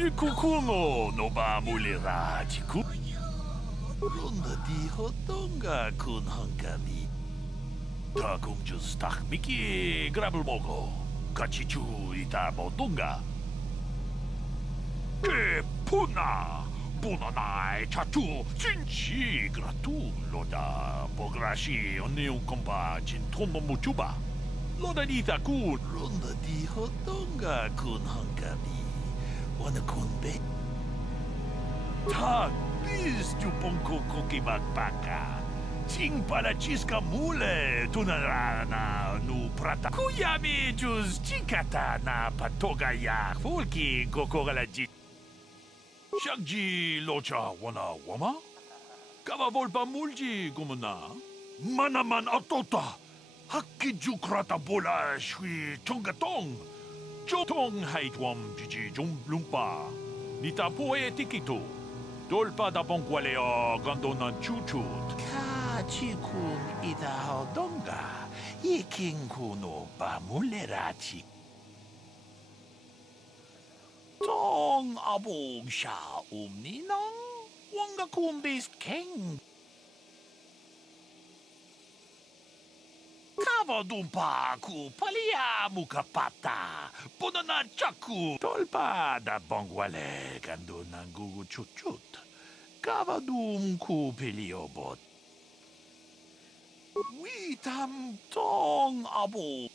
Ikukumo no ba mulira tiku. Ronda di hotonga kun hangami. Ta kung jus tak miki grabel mogo. Kachichu ita bodunga. Ke puna. Bunanai chatu jinchi gratu loda pograshi oniu kompa jintono muchuba. Loda nita kun ronda di hotonga kun hangami. Wana kun be. Tak bis jupongko koki magbaka. Ting para chiska mule tunarana nu prata. Kuyami jus chikata na patoga ya fulki kokogala ji. Shagji locha wana wama? Kava volpa mulji gumana? Manaman atota! Hakiju krata bola shui tongatong! Jotong haitwam jiji jum lumpa. Nita poe tikito. Dolpa da bonkwaleo gandonan chuchut. Ka chikun ita hodonga. Yiking kuno ba mulerachi. Tong abog siya ninang wanga kumbis king. Kava dumpa ku palia mukapata. Punana chaku. Tolpa da bongwale kando ng gugu chuchut. Kava dum ku piliobot. Witam tong abog.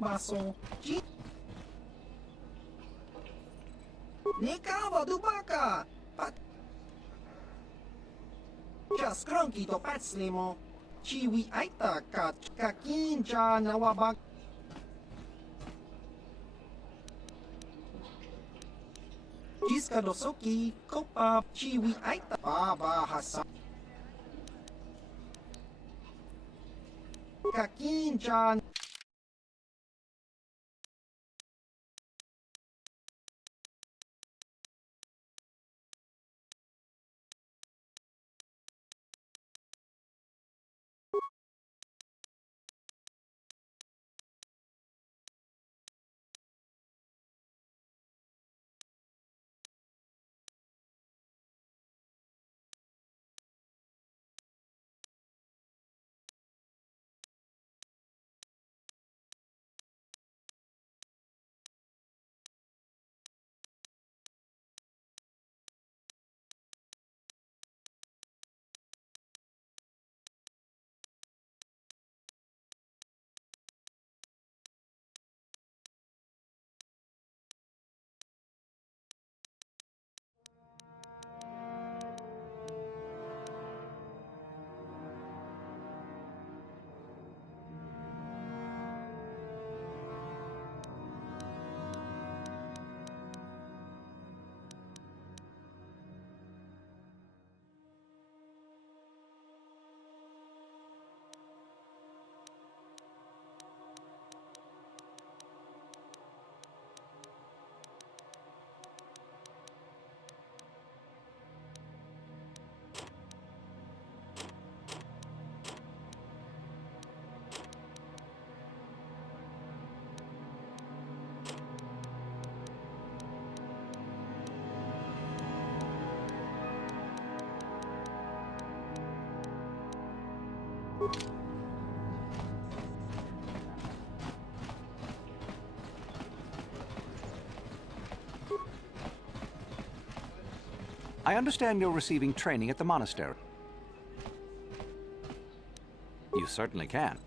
Baso. Nekava dubaka. Pat. Just cronky to patslimo. Chiwi aita kat kakinja nawabak. Jiska dosoki kopa chiwi aita baba hasa. Kakinja. I understand you're receiving training at the monastery. You certainly can.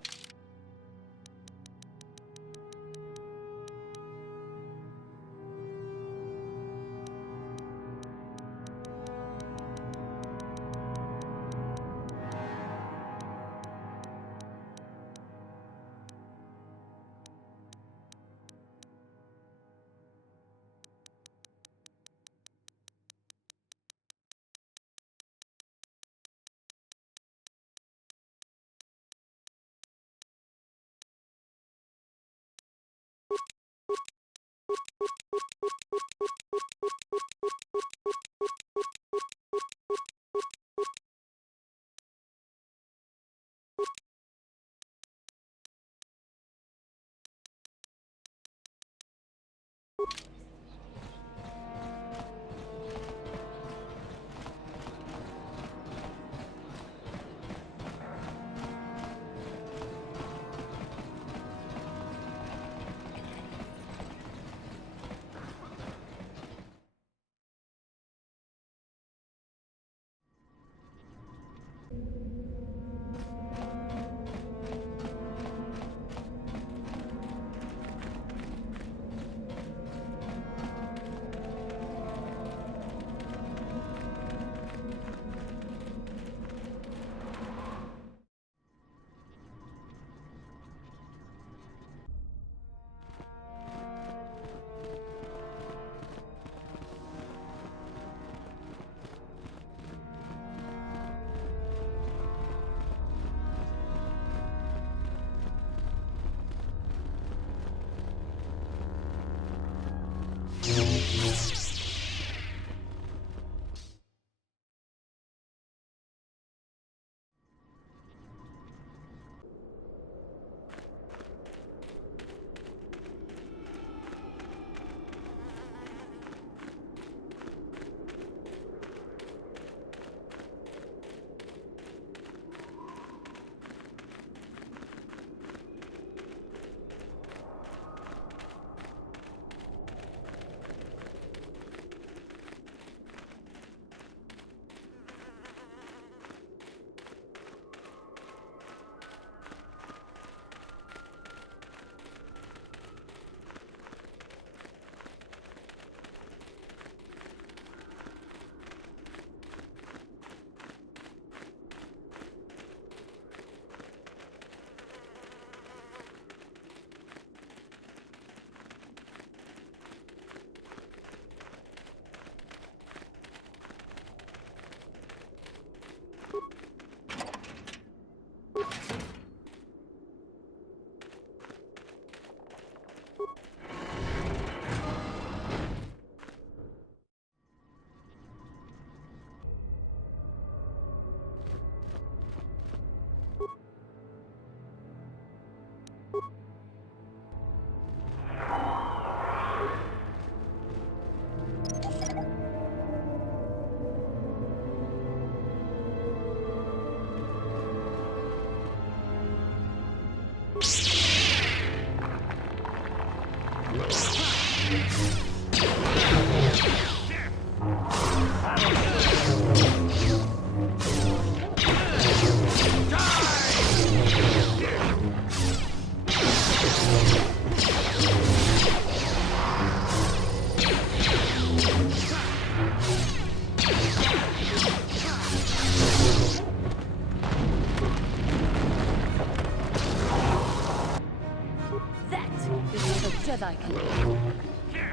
Jedi can do.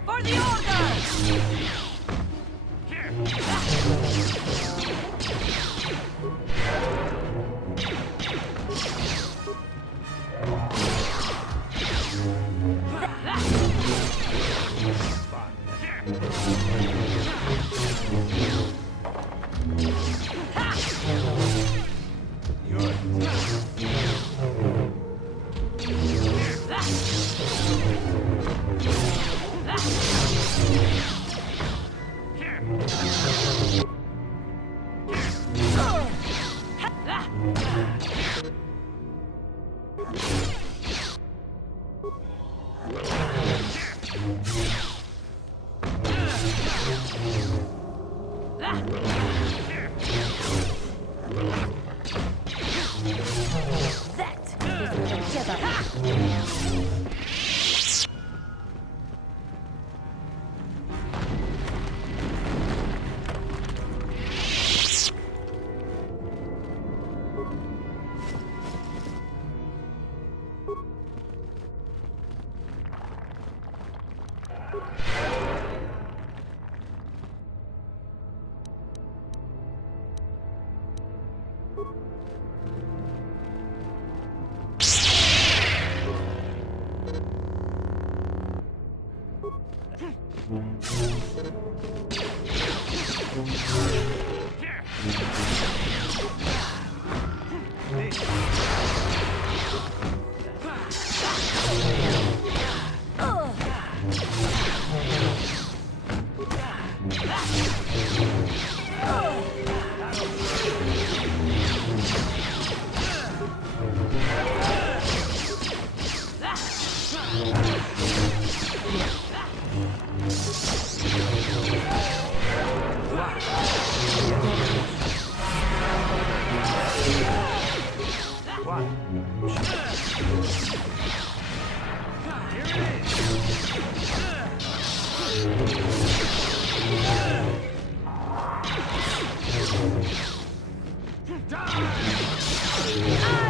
For the Order! I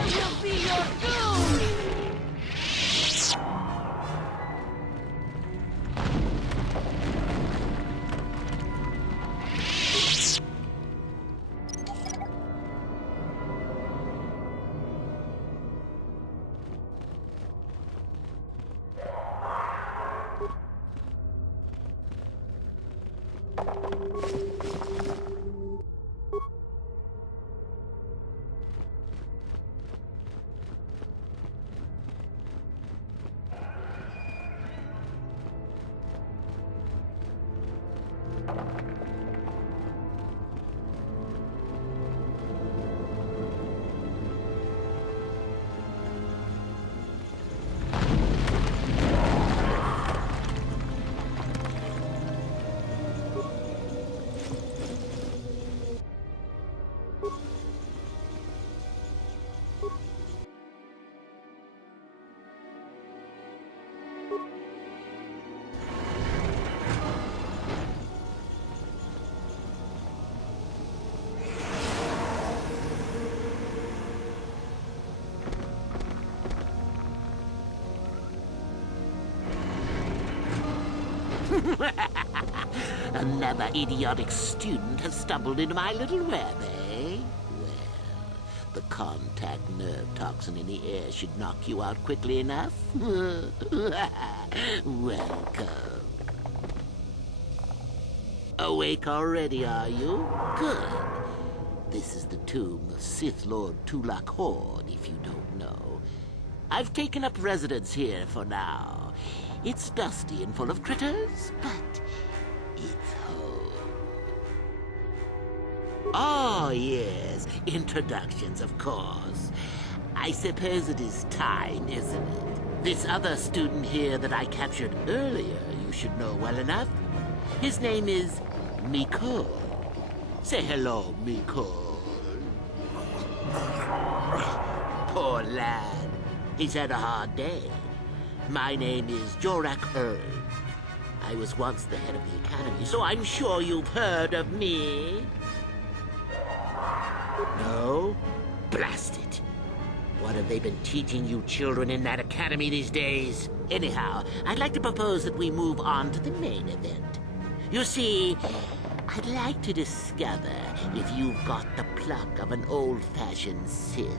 will be your doom! Another idiotic student has stumbled into my little web, eh? Well, the contact nerve toxin in the air should knock you out quickly enough. Welcome. Awake already, are you? Good. This is the tomb of Sith Lord Tulak Hord, if you don't know. I've taken up residence here for now. It's dusty and full of critters, but it's home. Oh, yes. Introductions, of course. I suppose it is time, isn't it? This other student here that I captured earlier, you should know well enough. His name is Mikol. Say hello, Mikol. Poor lad. He's had a hard day. My name is Jorak Erd. I was once the head of the academy, so I'm sure you've heard of me. No? Blast it. What have they been teaching you children in that academy these days? Anyhow, I'd like to propose that we move on to the main event. You see, I'd like to discover if you've got the pluck of an old-fashioned Sith.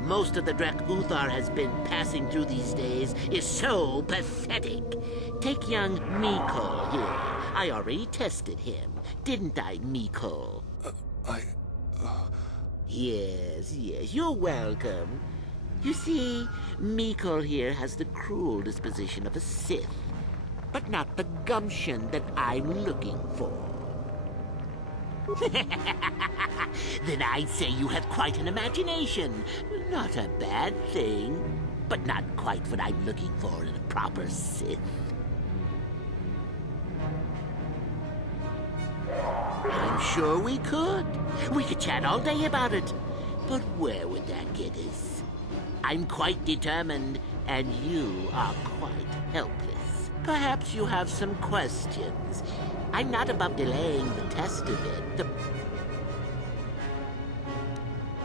Most of the Drek Uthar has been passing through these days is so pathetic. Take young Mikol here. I already tested him, didn't I, Mikol? Yes, you're welcome. You see, Mikol here has the cruel disposition of a Sith, but not the gumption that I'm looking for. Then I'd say you have quite an imagination. Not a bad thing, but not quite what I'm looking for in a proper Sith. I'm sure we could. We could chat all day about it. But where would that get us? I'm quite determined, and you are quite helpless. Perhaps you have some questions. I'm not above delaying the test of it.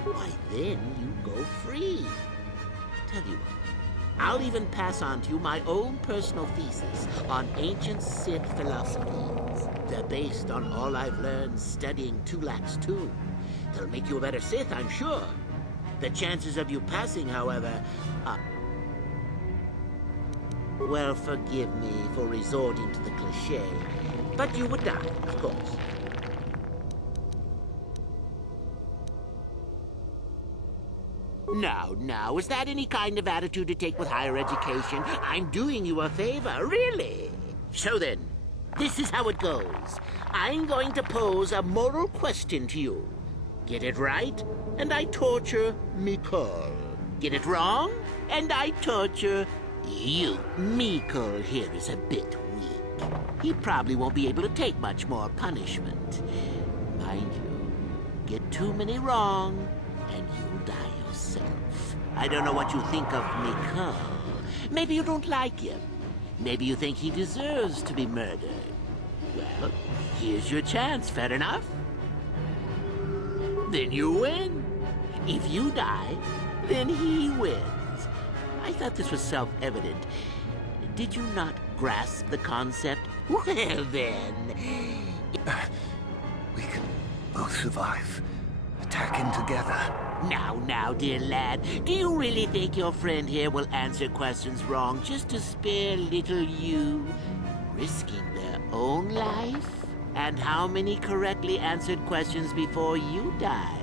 Why, then you go free. Tell you what, I'll even pass on to you my own personal thesis on ancient Sith philosophies. They're based on all I've learned studying Tulak's tomb. They'll make you a better Sith, I'm sure. The chances of you passing, however, are... Well, forgive me for resorting to the cliché, but you would die, of course. Now, is that any kind of attitude to take with higher education? I'm doing you a favor, really. So then, this is how it goes. I'm going to pose a moral question to you. Get it right, and I torture Mikol. Get it wrong, and I torture you. Mikol here is a bit weak. He probably won't be able to take much more punishment. Mind you, get too many wrong, and you'll die yourself. I don't know what you think of Mikol. Maybe you don't like him. Maybe you think he deserves to be murdered. Well, here's your chance, fair enough? Then you win. If you die, then he wins. I thought this was self-evident. Did you not grasp the concept? Well, then... We can both survive. Attacking together. Now, dear lad, do you really think your friend here will answer questions wrong just to spare little you, risking their own life? And how many correctly answered questions before you die?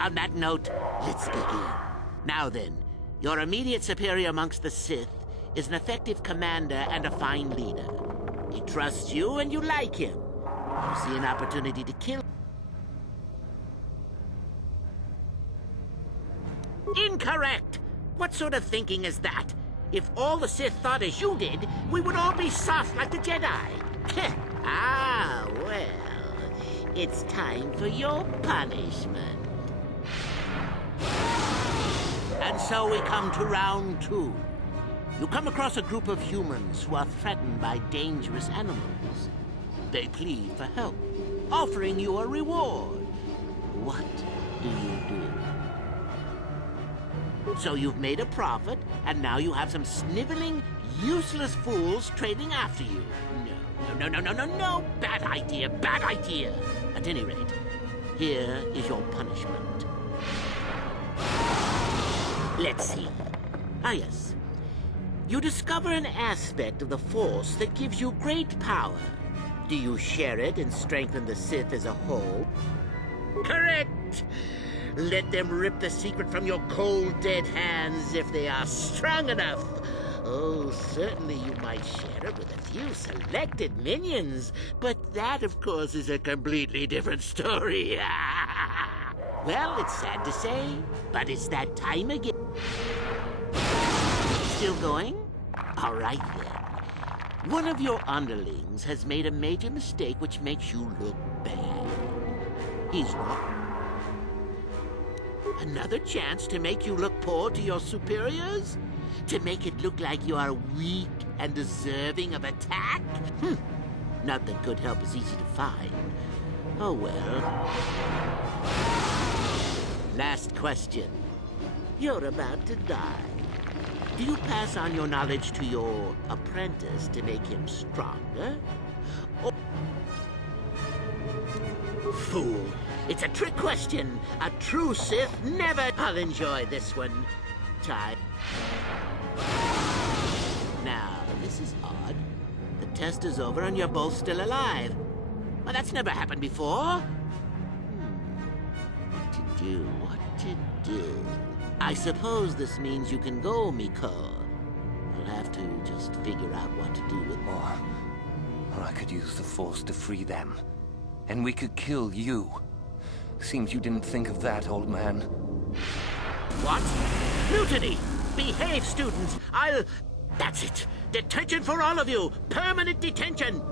On that note, let's begin. Now then, your immediate superior amongst the Sith is an effective commander and a fine leader. He trusts you and you like him. You see an opportunity to kill him. Incorrect! What sort of thinking is that? If all the Sith thought as you did, we would all be soft like the Jedi. Well, it's time for your punishment. And so we come to round 2. You come across a group of humans who are threatened by dangerous animals. They plead for help, offering you a reward. What do you do? So you've made a profit, and now you have some sniveling, useless fools trading after you. No. Bad idea. At any rate, here is your punishment. Let's see. Yes. You discover an aspect of the Force that gives you great power. Do you share it and strengthen the Sith as a whole? Correct! Let them rip the secret from your cold, dead hands if they are strong enough. Oh, certainly you might share it with a few selected minions, but that, of course, is a completely different story. Well, it's sad to say, but it's that time again. Still going? All right, then. One of your underlings has made a major mistake which makes you look bad. He's not. Another chance to make you look poor to your superiors? To make it look like you are weak and deserving of attack? Not that good help is easy to find. Oh, well. Last question. You're about to die. Do you pass on your knowledge to your apprentice to make him stronger? Or... Fool. It's a trick question. A true Sith never... I'll enjoy this one. Time. Now, this is odd. The test is over and you're both still alive. Well, that's never happened before. What to do? I suppose this means you can go, Mikol. You'll have to just figure out what to do with more. Or I could use the Force to free them. And we could kill you. Seems you didn't think of that, old man. What? Mutiny! Behave, students! That's it! Detention for all of you! Permanent detention!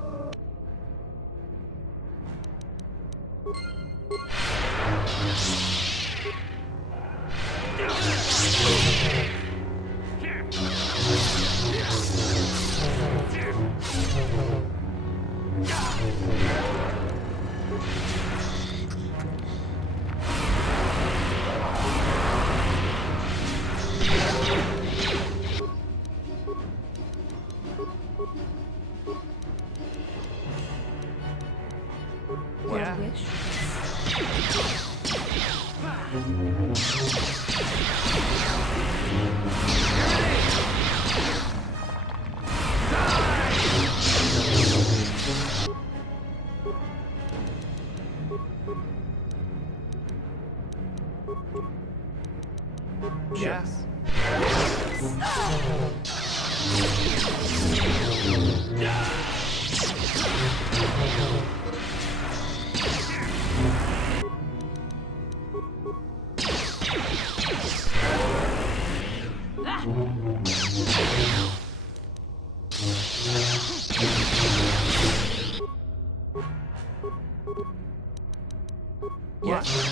Your wish. Yes. Yes.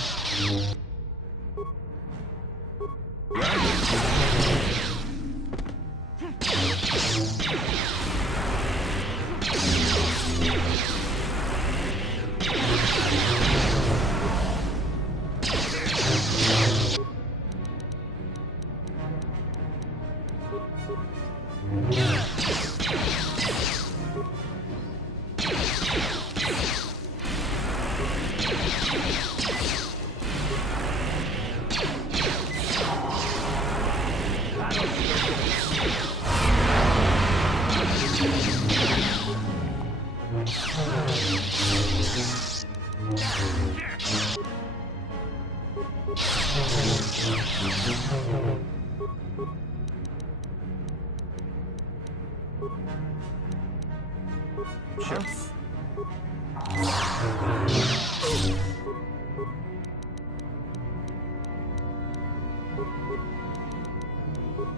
Sure.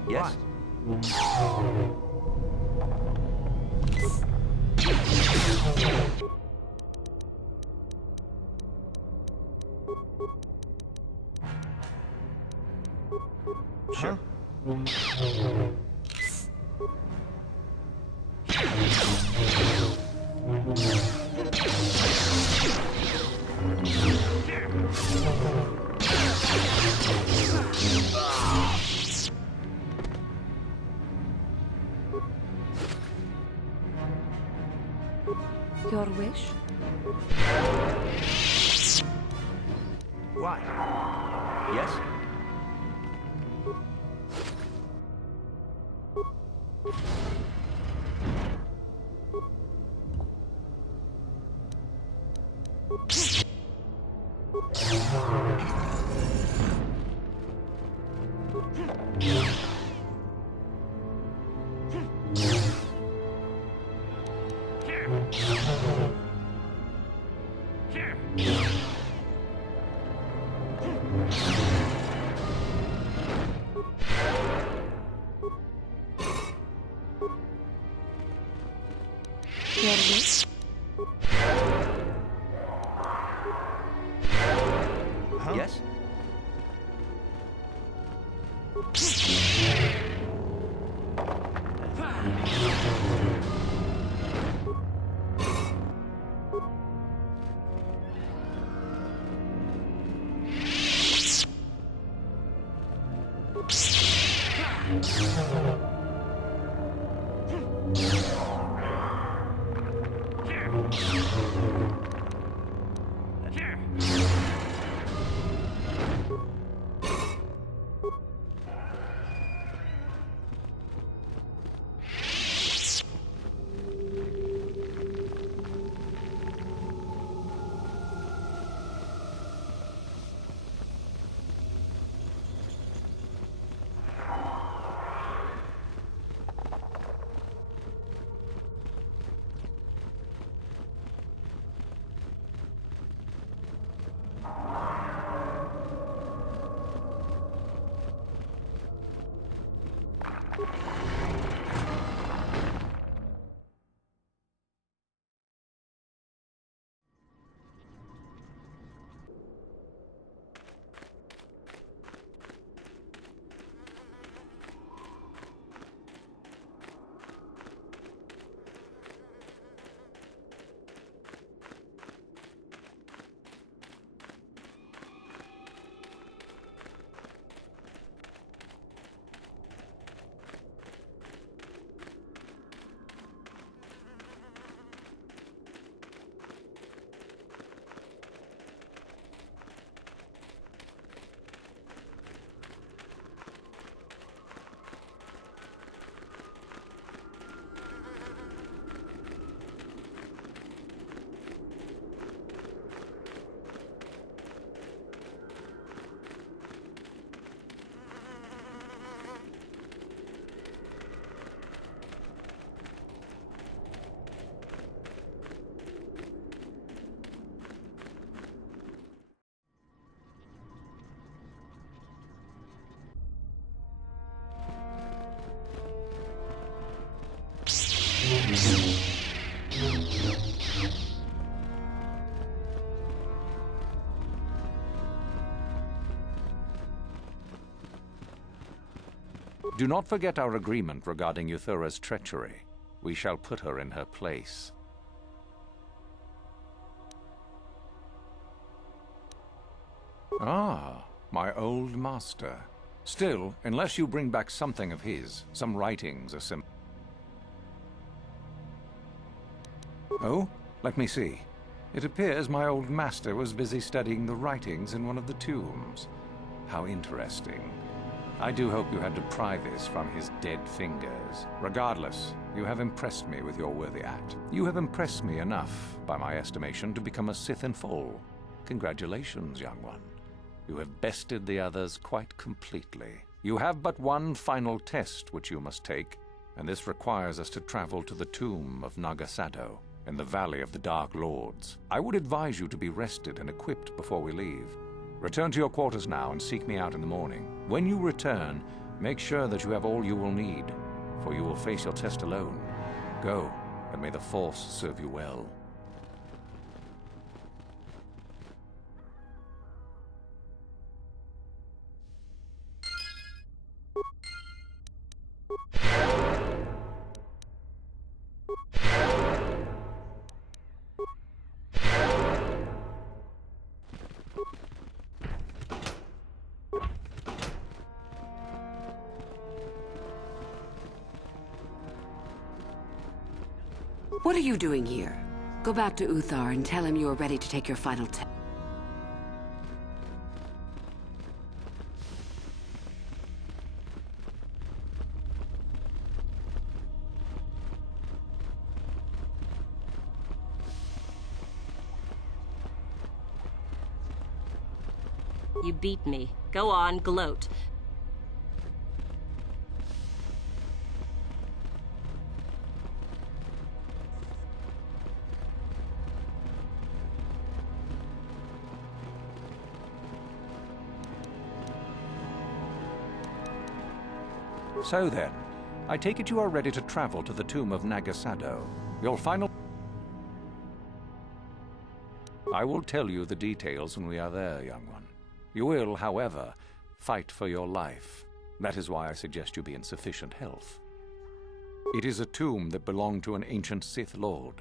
Yes. Sure. Your wish? Why? Yes? Your wish? Yes? Do not forget our agreement regarding Euthura's treachery. We shall put her in her place. Ah, my old master. Still, unless you bring back something of his, some writings or some... Oh, let me see. It appears my old master was busy studying the writings in one of the tombs. How interesting. I do hope you had to pry this from his dead fingers. Regardless, you have impressed me with your worthy act. You have impressed me enough, by my estimation, to become a Sith in full. Congratulations, young one. You have bested the others quite completely. You have but one final test which you must take, and this requires us to travel to the tomb of Nagasado, in the Valley of the Dark Lords. I would advise you to be rested and equipped before we leave. Return to your quarters now and seek me out in the morning. When you return, make sure that you have all you will need, for you will face your test alone. Go, and may the Force serve you well. What are you doing here? Go back to Uthar and tell him you are ready to take your final test. You beat me. Go on, gloat. So then, I take it you are ready to travel to the tomb of Nagasado. Your final... I will tell you the details when we are there, young one. You will, however, fight for your life. That is why I suggest you be in sufficient health. It is a tomb that belonged to an ancient Sith Lord,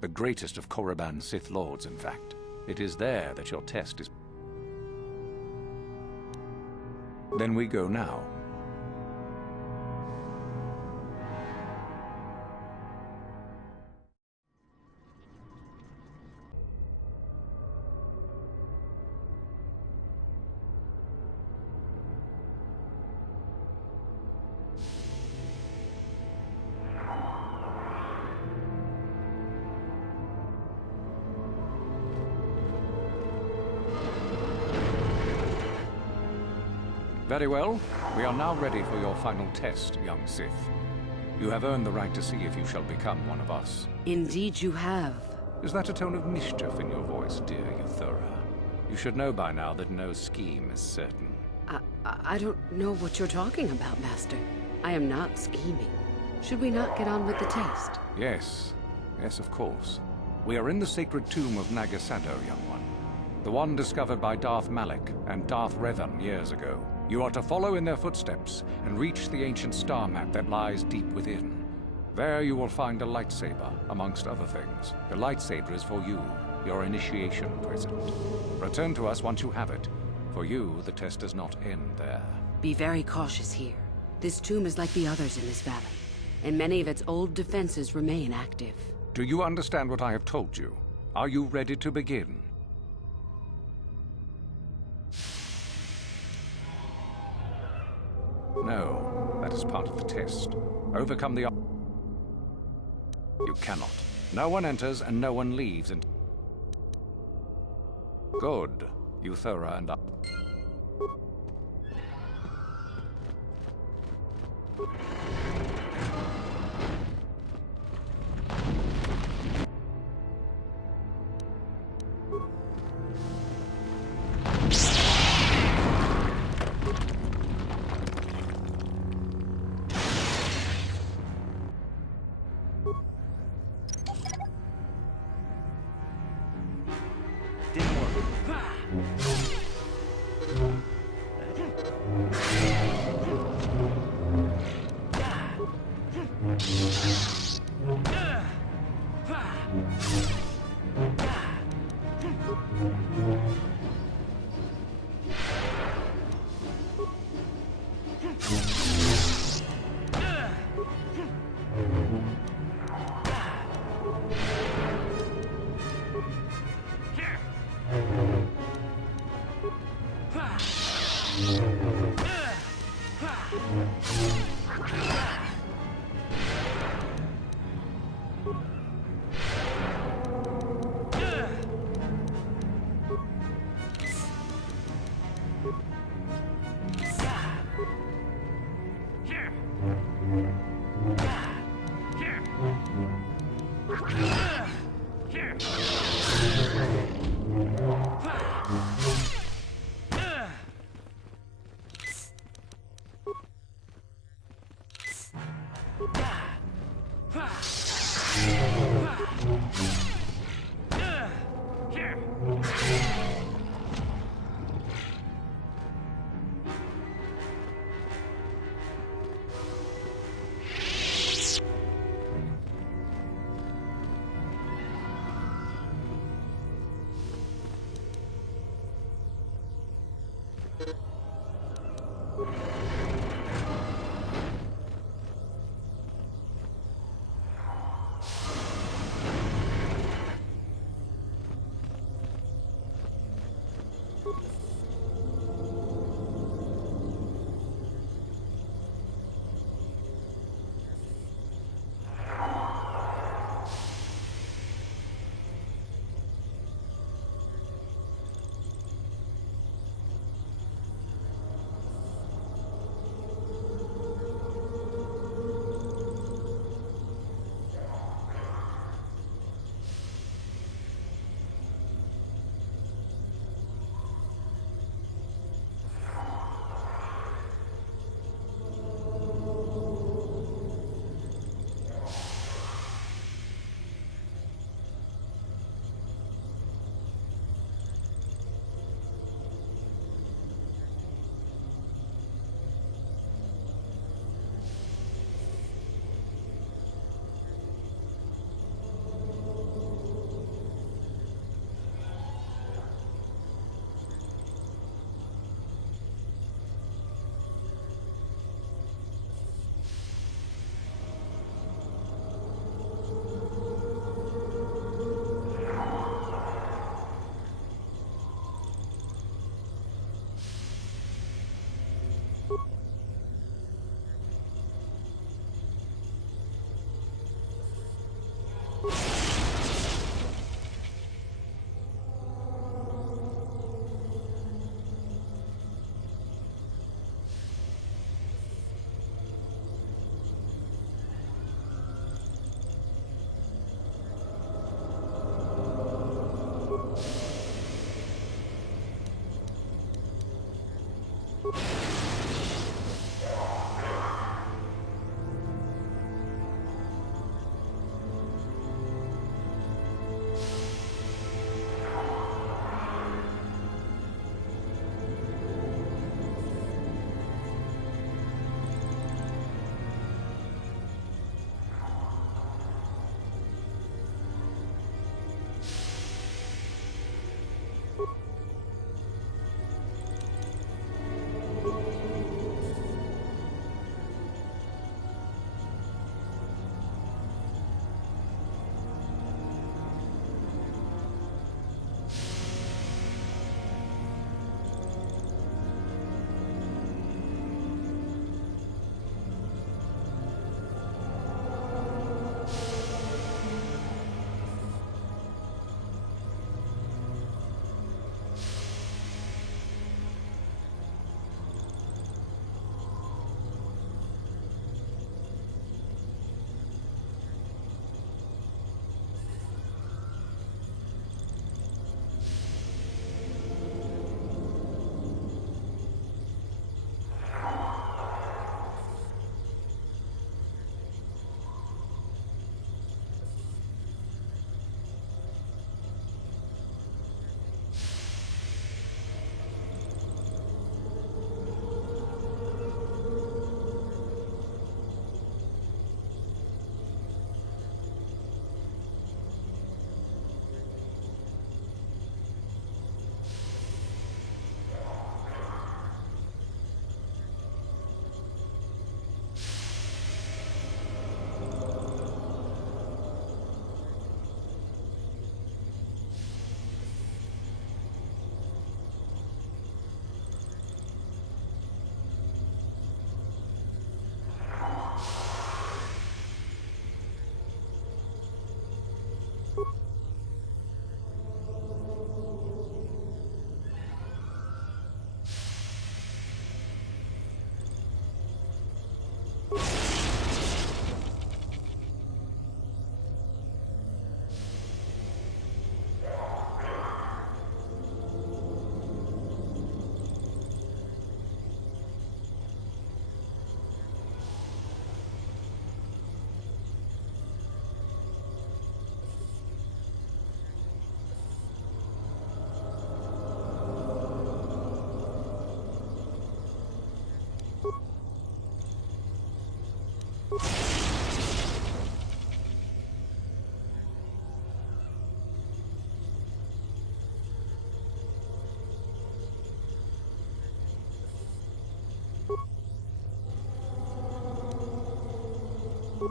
the greatest of Korriban's Sith Lords, in fact. It is there that your test is... Then we go now. Very well. We are now ready for your final test, young Sith. You have earned the right to see if you shall become one of us. Indeed you have. Is that a tone of mischief in your voice, dear Euthura? You should know by now that no scheme is certain. I don't know what you're talking about, Master. I am not scheming. Should we not get on with the test? Yes. Yes, of course. We are in the sacred tomb of Nagasado, young one. The one discovered by Darth Malak and Darth Revan years ago. You are to follow in their footsteps and reach the ancient star map that lies deep within. There you will find a lightsaber, amongst other things. The lightsaber is for you, your initiation present. Return to us once you have it. For you, the test does not end there. Be very cautious here. This tomb is like the others in this valley, and many of its old defenses remain active. Do you understand what I have told you? Are you ready to begin? No, that is part of the test. Overcome the... You cannot. No one enters and no one leaves and... Good. Euthura and I...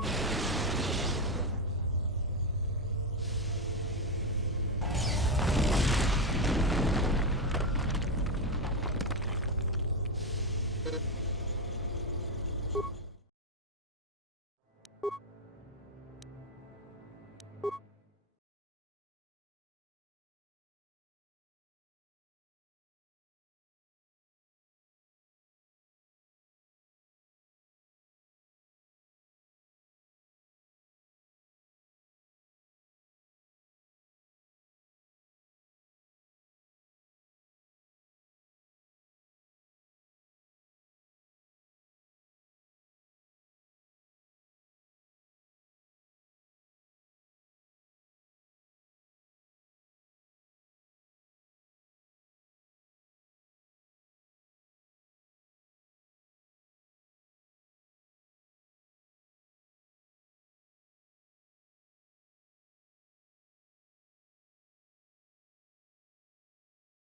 go.